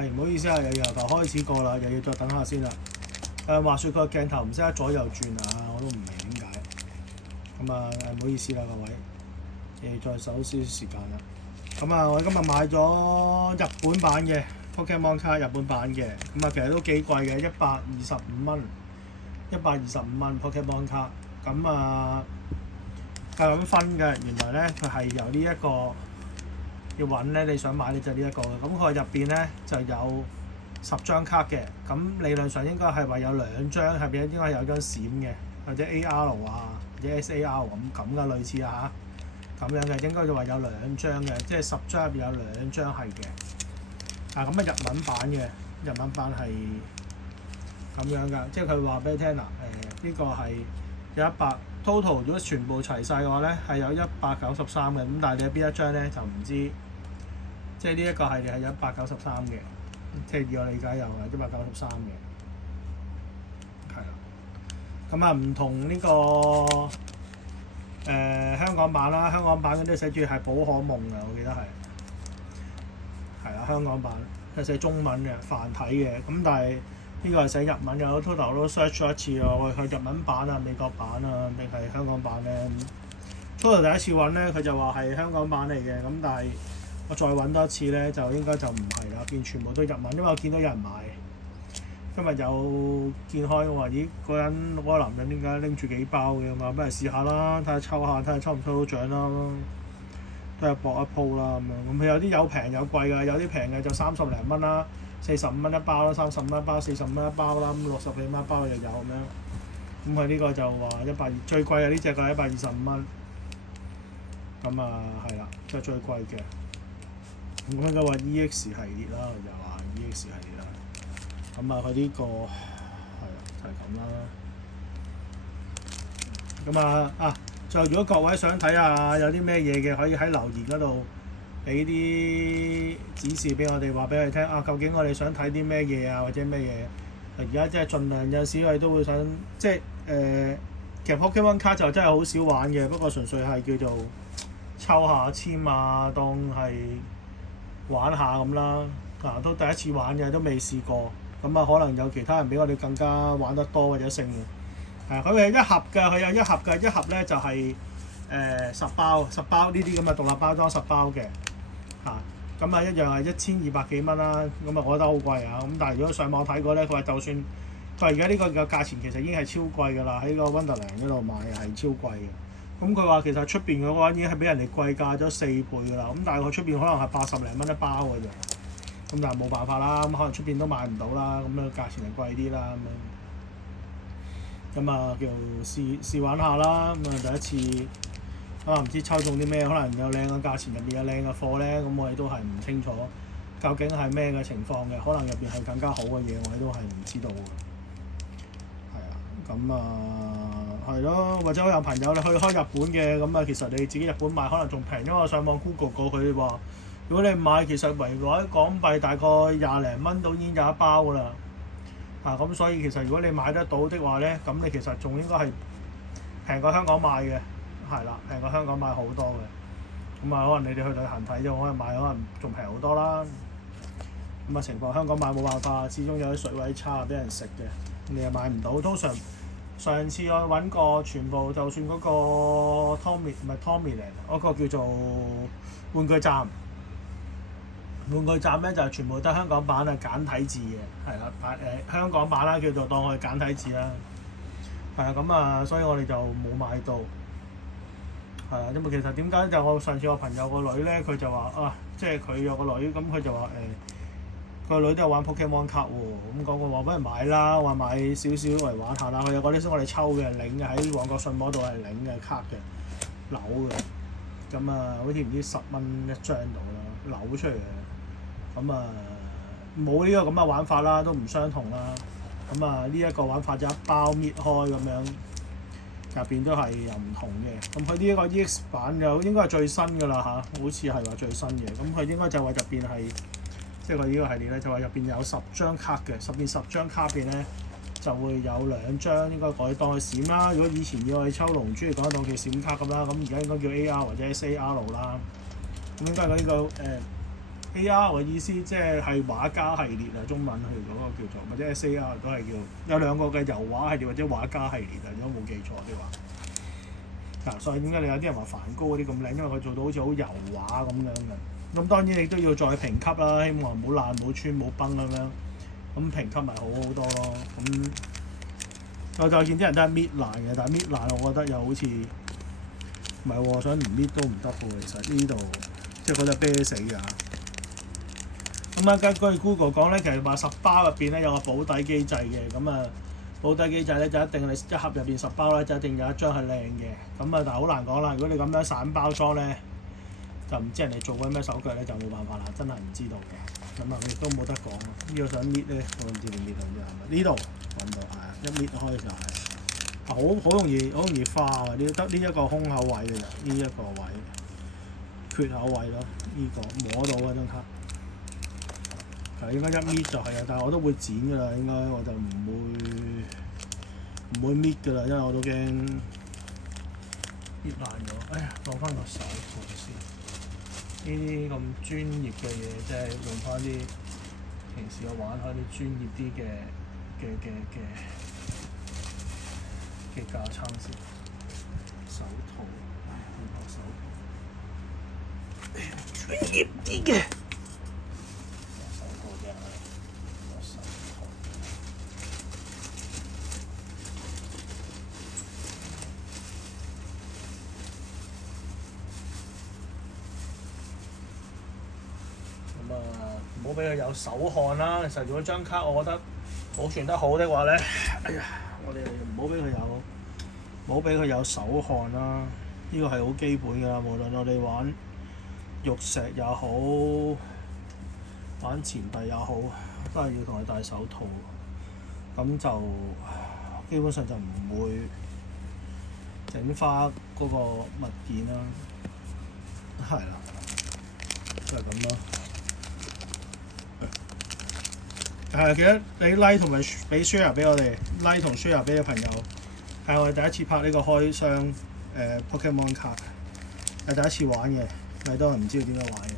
唔好意思啊，又要由頭開始過啦，又要再等下先啦。話説個鏡頭唔識得左右轉啊，我都唔明點解。咁啊唔好意思啦，各位，又要再守少少時間啦。咁啊，我今日買咗日本版嘅 Pokemon 卡，日本版嘅，咁啊其實都幾貴嘅，125蚊Pokemon 卡。咁啊係咁分嘅，原來咧佢係由呢一個要揾咧，你想買咧就呢一個嘅。咁佢入邊咧就有10張卡嘅，咁理論上應該係話有2張入邊應該有張閃嘅，或者 AR 啊，或者 SAR 咁嘅類似啊嚇，咁樣嘅應該就話有2張嘅，即係10張入邊有2張係嘅。咁啊日文版嘅，日文版係咁樣㗎，即係佢話俾你聽啦，呢個係有100 total，如果全部齊晒嘅話咧係有193嘅，咁但係你有邊一張咧就唔知，即係呢一個係有193嘅。即係以我理解又係193嘅，係啦。咁啊唔同呢個香港版啦，香港版嗰啲寫住係寶可夢嘅，我記得係啦，香港版係寫中文嘅繁體嘅，咁但係呢個係寫日文嘅。我 total 都 search 咗一次咯，我係日文版啊、美國版啊定係香港版咧。total 第一次揾咧，佢就話係香港版嚟嘅，咁但係我再揾多一次咧，就應該就唔係啦，見全部都日文，因為我見到有人買。今日有見開，我話咦嗰個男人點解拎住幾包嘅嘛？不如試下啦，睇下抽下，睇下抽唔抽到獎啦，都係搏一鋪啦咁樣。咁佢有啲有平有貴㗎，有啲平嘅就30零蚊啦，45蚊一包啦，30蚊一包，45蚊一包啦，咁60幾蚊一包又有咁樣。咁佢呢個就話最貴嘅呢隻嘅125蚊。咁啊係啦，即係最貴嘅。咁應該話 EX 系列啦，佢就話 EX 系列啦。咁啊，佢呢個係啦，就係咁啦。咁啊，最後如果各位想睇下有啲咩嘢嘅，可以喺留言嗰度俾啲指示俾我哋，話俾佢聽啊。究竟我哋想睇啲咩嘢啊，或者咩嘢？而家即係盡量有時我哋都會想即係其實 Pokemon 卡就真係好少玩嘅，不過純粹係叫做抽下籤啊，當係玩下咁啦。都第一次玩嘅，都未試過。咁啊，可能有其他人比我哋更加玩得多或者勝嘅。佢係一盒嘅，佢有一盒嘅，一盒咧就係10包呢啲咁嘅獨立包裝10包嘅咁啊一樣係1200幾蚊啦。咁啊，我覺得好貴啊。咁但係如果上網睇過咧，佢話就算佢話而家呢個嘅價錢其實已經係超貴㗎啦，喺個 Wonderland 嗰度買係超貴嘅。咁佢話其實出邊嘅話已經係比人哋貴價咗4倍㗎啦。咁但係佢出邊可能係80零蚊一包嘅啫。咁但係冇辦法啦，咁可能出邊都買唔到啦，咁樣價錢就貴啲啦咁啊叫試玩下啦。咁啊第一次唔知抽中啲咩，可能有靚嘅價錢入邊有靚嘅貨咧，咁我哋都係唔清楚究竟係咩嘅情況嘅，可能入邊係更加好嘅嘢，我哋都係唔知道嘅。係啊，咁啊係咯，或者我有朋友你去開日本嘅，咁啊其實你自己日本買可能仲平，因為我上網 Google 過佢哋話。如果你買，其實圍攞港幣大概20零蚊到已經有一包㗎啦。咁所以其實如果你買得到的話咧，咁你其實仲應該係平過香港買嘅，係啦，平過香港買好多嘅。咁啊，可能你哋去旅行睇就可能買，可能仲平好多啦。咁啊情況香港買冇辦法，始終有啲水位差，俾人食嘅，你又買唔到。通常上次我揾過全部，就算嗰個 Tommyland 嗰個叫做玩具站。玩具站咧就全部得香港版啊，簡體字嘅，係啦，香港版啦，叫做當佢簡體字啦，係啊，咁啊，所以我哋就冇買到，係啊，因為其實點解就我上次我朋友個女咧，佢就話即係佢有個女，咁佢就話個女都有玩 Pokemon 卡喎，咁講我話不如買啦，話買少少嚟玩下啦，佢有嗰啲我哋抽嘅領嘅，喺旺角信摩度係領嘅卡嘅，扭嘅，咁啊好似唔知10蚊一張到啦，扭出嚟嘅。咁啊冇呢個咁嘅玩法啦，都唔相同啦。咁啊呢一個玩法就一包搣開咁樣，入邊都係又唔同嘅。咁佢呢一個 EX 版又應該係最新㗎啦好似係話最新嘅。咁佢應該就話入邊係，即係佢呢個系列咧就話入邊有10張卡嘅，入邊10張卡入邊咧就會有2張應該可以當佢閃啦。如果以前要去抽龍珠嚟講，當佢閃卡咁啦，咁而家應該叫 AR 或者 SAR 啦。咁應該係呢個 AR 嘅意思即係畫家系列啊，中文佢嗰個叫做，或者 SAR 都係叫有兩個嘅油畫系列或者畫家系列啊，如果冇記錯的話。所以點解你有啲人話梵高嗰啲咁靚？因為佢做到好似好油畫咁樣嘅。咁當然你都要再評級啦，希望唔好爛、冇穿、冇崩咁樣。咁評級咪好好多咯。咁我就見啲人都係搣爛嘅，但係搣爛我覺得又好似唔係喎，想唔搣都唔得喎。其實呢度即係覺得啤死㗎。咁啊，根據 Google 講咧，其實話10包入邊咧有個保底機制嘅。咁啊，保底機制咧就一定你一盒入邊10包咧就一定有一張係靚嘅。咁啊，但係好難講啦。如果你咁樣散包裝咧，就唔知人哋做緊咩手腳咧，就冇辦法啦，真係唔知道嘅。咁啊，亦都冇得講。呢個想搣咧，我唔知點搣到啫，係咪？呢度揾到係一搣開就係好容易花啊！呢得呢一個空口位嘅啫，呢一個位缺口位咯，呢個摸到嗰張卡。應該一搣就係啊，但係我都會剪㗎啦，應該我就唔會搣㗎啦，因為我都驚搣爛咗。哎呀，攞翻個手套先。呢啲咁專業嘅嘢，即係用翻啲平時我玩開啲專業啲嘅架撐先。手套，換個手套。專業啲嘅。唔好俾佢有手汗啦。其實如果張卡我覺得保存得好的話咧，哎呀，我哋唔好俾佢有手汗啦。呢個係好基本㗎啦，無論我哋玩玉石也好，玩錢幣也好，都係要同佢戴手套。咁就基本上就唔會整花嗰個物件啦。係啦，就係咁咯。記得你 like 同埋俾 share 俾我哋 like 同 share 俾你朋友。係我哋第一次拍呢個開箱Pokemon 卡，係第一次玩嘅，你都係唔知道點樣玩嘅。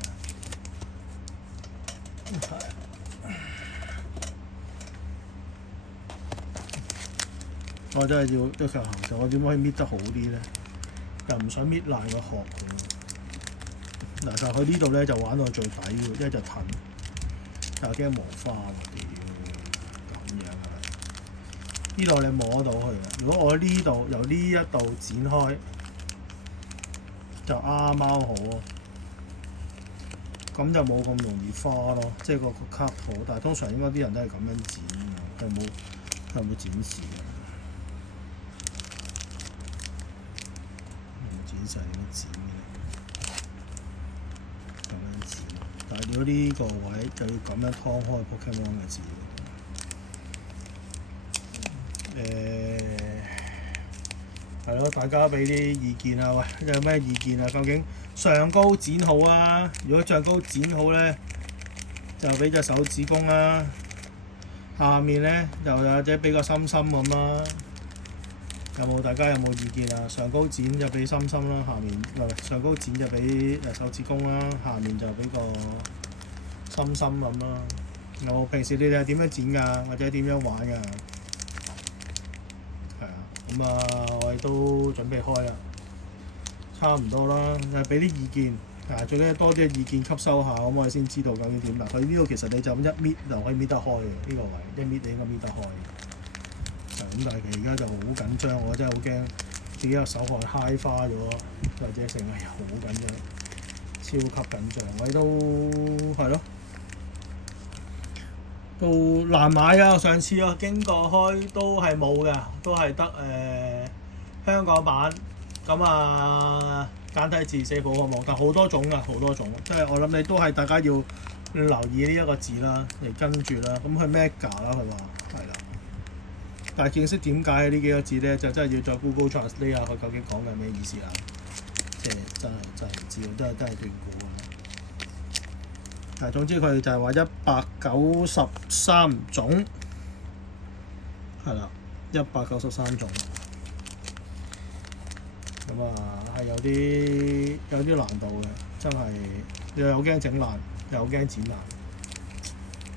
我真係要強行就我點可以搣得好啲咧？又唔想搣爛個殼咁。嗱，就佢呢度咧就玩到最底嘅，一就褪，但係驚磨花喎。咁樣啊！呢度你摸到佢嘅。如果我呢度由呢一度剪開，就啱啱好，咁就冇咁容易花咯。即係個卡好，但係通常應該啲人都係咁樣剪嘅，有冇展示嘅？展示係點樣剪嘅？咁樣剪，但係如果呢個位就要咁樣劏開 Pokemon 嘅字。係咯，大家俾啲意見啊！喂，有咩意見啊？究竟上高剪好啊？如果上高剪好咧，就俾隻手指公啦。下面咧又或者俾個心心咁啦。大家有冇意見啊？上高剪就俾心心啦，下面上高剪就俾手指公啦，下面就俾個心心咁啦。平時你哋係點樣剪㗎？或者點樣玩㗎？係啊，咁我哋都準備開啦，差唔多啦。俾啲意見，最緊要多啲嘅意見吸收下，咁我哋先知道究竟點。佢呢度其實你就咁一搣就可以搣得開嘅，呢個位一搣你應該搣得開嘅。咁但係而家就好緊張，我真係好驚自己個手汗揩花咗，或者成日好緊張，超級緊張。我哋都係咯，都難買㗎。上次我經過開都係冇嘅，都係得香港版。咁簡體字四寶可冇，但好多種㗎，好多種。即係我諗你都係大家要留意呢一個字啦，嚟跟住啦。咁佢 Mega 啦，佢話係啦。但係見識點解呢幾個字咧，就真係要再 Google Translate 下佢究竟講緊咩意思啦。即係真係唔知喎，真係斷估啊！但係總之佢哋就係話193種，係啦，193種。咁係有啲難度嘅，真係又有驚整爛。又驚剪爛。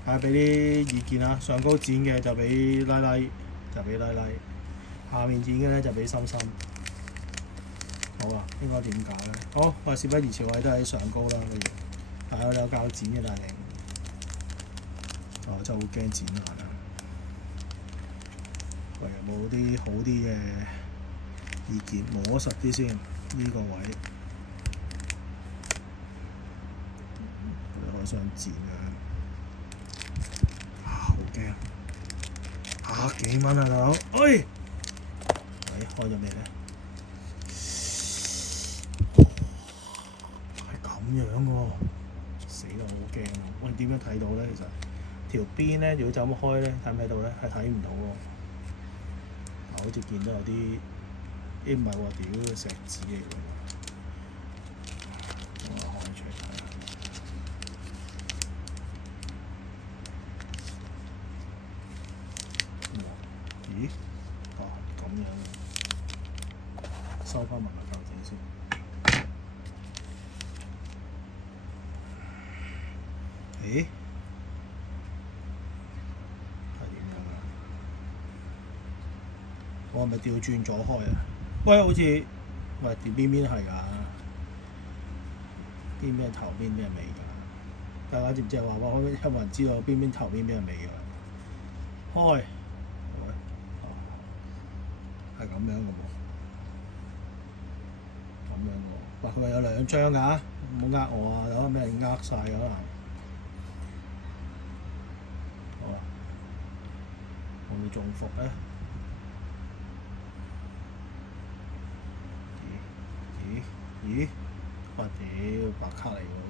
睇下俾啲意見啦，上高剪嘅就俾拉拉，下面剪嘅咧就俾心心。好啦，應該點搞咧？好，我事不宜遲，我哋都喺上高啦，不如。但係我哋有教剪嘅，但係我真係好驚剪爛啊！喂，有冇啲好啲嘅意見？摸實啲先，呢個位我想剪啊！好驚！100幾蚊啊，大佬！哎，開咗未咧？係咁樣喎！死啦！好驚啊！喂，點樣睇到咧？其實條邊咧，如果就咁開咧，睇唔睇到咧？係睇唔到喎。好似見到有啲唔係喎，屌石子嚟㗎喎！我開出嚟睇下。咦？咁樣收翻埋個膠紙先。咦？係點樣啊？我係咪調轉咗開啊？喂，好似喂邊邊係㗎？邊邊係頭，邊邊係尾㗎？大家知唔知啊？話有冇人知道邊邊頭，邊邊係尾㗎？開，係咁樣嘅喎，咁樣嘅喎。哇！佢話有2張㗎，唔好呃我啊！有冇俾人呃晒㗎可能？好啦，會唔會中伏咧？咦？我屌白卡嚟喎，好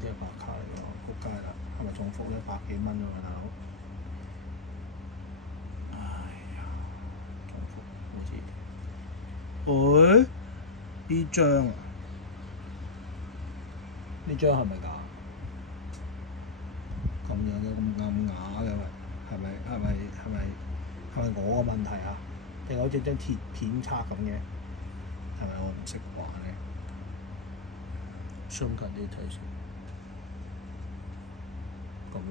似係白卡嚟喎，仆街啦！係咪中伏咧？100幾蚊喎，大佬！哎呀，中伏好似，喂，呢張啊？呢張係咪㗎？咁樣嘅咁暗啞嘅喂，係咪我個問題啊？定好似張鐵片刷咁嘅？係咪我唔識玩咧？相近啲睇先，咁樣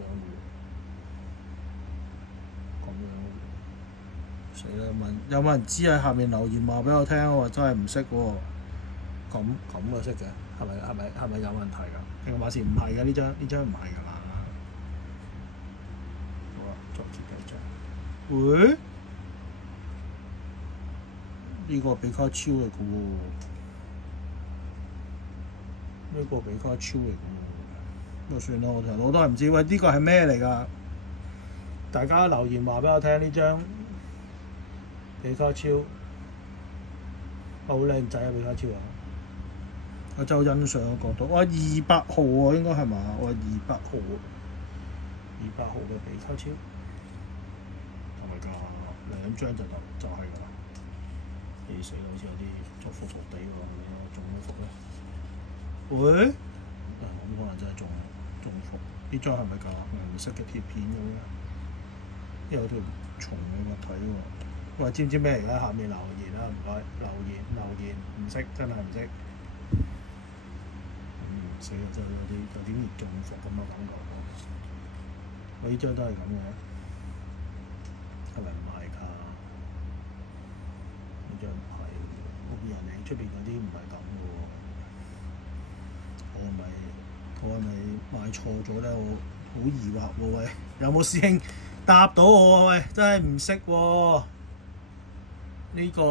喎，死啦！有冇人知喺下面留言話俾我聽？我真係唔識喎。咁就識嘅，係咪有問題㗎？定話是唔係㗎？呢張唔係㗎嘛？好啊，再揭幾張。喂？呢個比卡超嚟㗎喎，呢個比卡超嚟㗎喎，不過算啦，我都係唔知。喂，呢個係咩嚟㗎？大家留言話俾我聽，呢張比卡超好靚仔啊！比卡超啊！我真係好欣賞個角度。哇，200號喎，應該係嘛？哇，200號，200號嘅比卡超係咪㗎？2張就係㗎啦。死啦！好似有啲作伏伏地喎，中咗伏咧。喂？咁可能真係中伏。呢張係咪㗎？銀色嘅鐵片咁樣，有條蟲嘅物體喎。喂，知唔知咩嚟㗎？下面留言啦，唔該，留言，唔識真係唔識。死啦！真係有啲中伏咁嘅感覺喎。我呢張都係咁嘅，係咪唔係㗎？呢張唔係，好似人哋出邊嗰啲唔係咁嘅喎。我係咪買錯咗咧？我好疑惑喎，喂，有冇師兄答到我啊？喂，真係唔識喎。呢個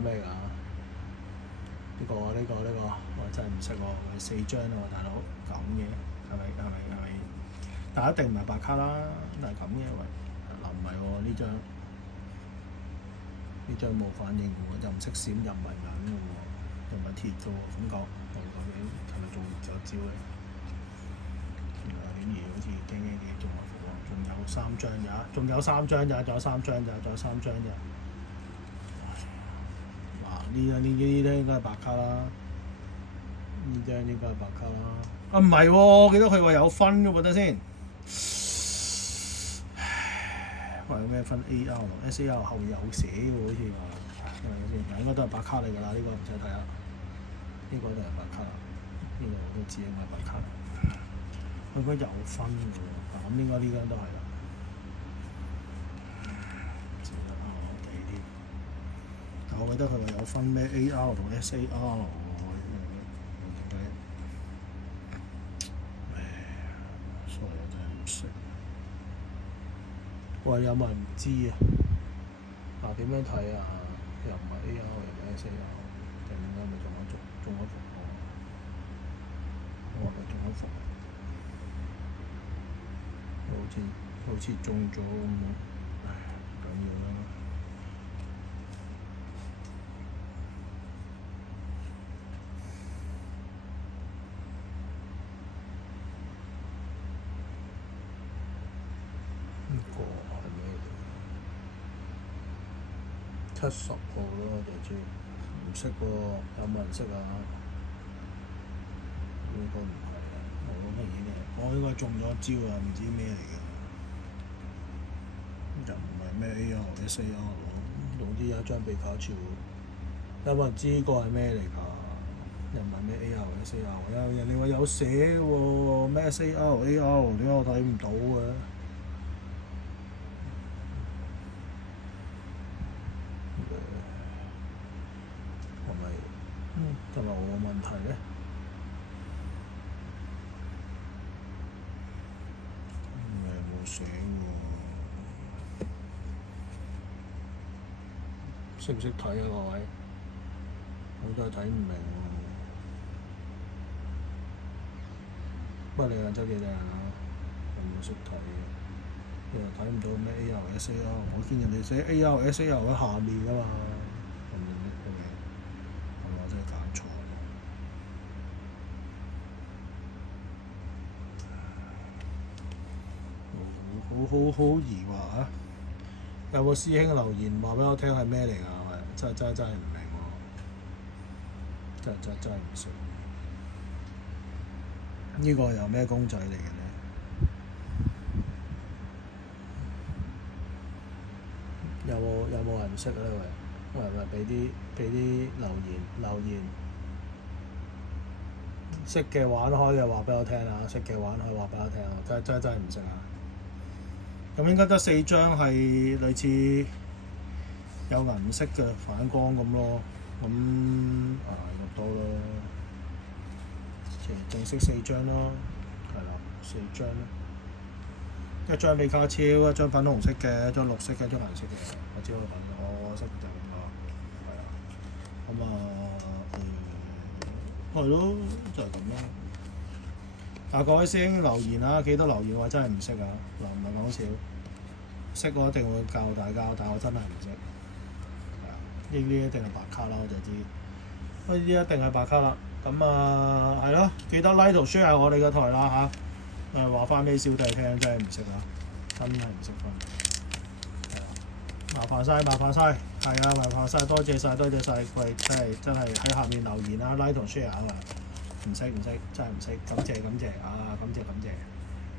咩㗎？呢個，我真係唔識喎。4張喎，大佬咁嘅，係咪？但一定唔係白卡啦，但係咁嘅喂，唔係喎呢張。呢張冇反應喎，又唔識閃，又唔係銀嘅喎，又唔係鐵嘅喎，咁講，係咪中咗招咧？點而好似驚中咗伏喎，仲有3張咋？仲有3張咋？嗱，呢啲應該係白卡啦，呢張應該係白卡啦。啊唔係喎，我記得佢話有分嘅喎，等先。話有咩分 AR、SAR 後有寫喎，好似話，係咪先？應該都係白卡嚟㗎啦，呢個唔使睇啦，呢個都係白卡。呢個我都知應該係白卡，應該有分嘅喎，咁應該呢間都係啦。但我記得佢話有分咩 AR 同 SAR 喎，所以我真係唔識。喂，有冇人唔知啊？嗱，點樣睇啊？又唔係 AR 又唔係 SAR， 定點解咪中咗伏喎？我話佢中咗伏，好似中咗咁，唉，唔緊要啦。呢個係咩嚟？70號咯，我哋知，唔識喎，有冇人識啊？應該唔係啊，冇咁嘅嘢嘅，我應該中咗招啊，唔知咩嚟嘅，又唔係咩 AR、SAR 喎，總之有一張被卡超，有冇人知呢個係咩嚟㗎？又唔係咩 AR、SAR，人哋話有寫喎，咩 SAR、AR，點解我睇唔到嘅？係咪我個問題咧？冇寫喎，識唔識睇啊各位？我真係睇唔明喎。不過你眼真幾靚啊？有冇識睇嘅？你又睇唔到咩 AR、SAR？我見人哋寫 AR、SAR 喺下面㗎嘛。我真係揀錯。好疑惑啊！有個師兄留言話俾我聽係咩嚟㗎？真係唔明喎，真係唔識。呢個又咩公仔嚟嘅咧？有冇人識咧？喂，俾啲留言，識嘅玩開嘅話俾我聽啊！識嘅玩開話俾我聽啊！真係唔識啊！咁應該得4張係類似有銀色嘅反光咁咯，咁咁多咯，正式4張咯，係啦，4張咯，一張美卡超，一張粉紅色嘅，一張綠色嘅，一張銀色嘅，我知我識就咁咯，係啊，係咯，就係咁咯。各位師兄留言啊，記得留言，我真係唔識啊，唔係講笑。識我一定會教大家，但我真係唔識。呢啲一定係白卡啦，我就知。呢啲一定係白卡啦。咁係咯，記得 like 同 share 我哋嘅台啦嚇。話翻俾小弟聽，真係唔識啊，真係唔識分。係啊，麻煩晒，係啊，麻煩晒，多謝晒，喂，真係喺下面留言啦 ，like 同 share 啊，唔識，真係唔識，感謝啊，感謝。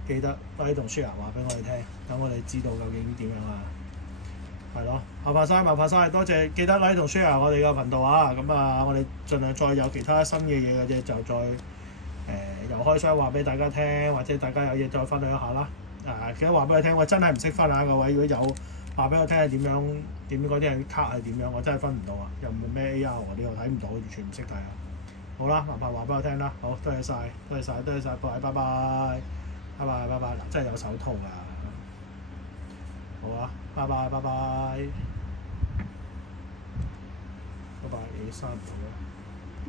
記得 like 同 share 話俾我哋聽，等我哋知道究竟點樣啊？係咯，麻煩晒，多謝，記得 like 同 share 我哋嘅頻道啊！咁我哋盡量再有其他新嘅嘢嘅啫，就再又開箱話俾大家聽，或者大家有嘢再分享下啦。記得話俾我聽，我真係唔識分啊！各位，如果有話俾我聽係點嗰啲人卡係點樣，我真係分唔到啊！又唔係咩 AR 嗰啲，我睇唔到，完全唔識睇啊！好啦，麻煩話俾我聽啦，好，多謝晒，各位，拜拜。嗱，真係有手套㗎。好啊，拜拜，你刪唔到啦。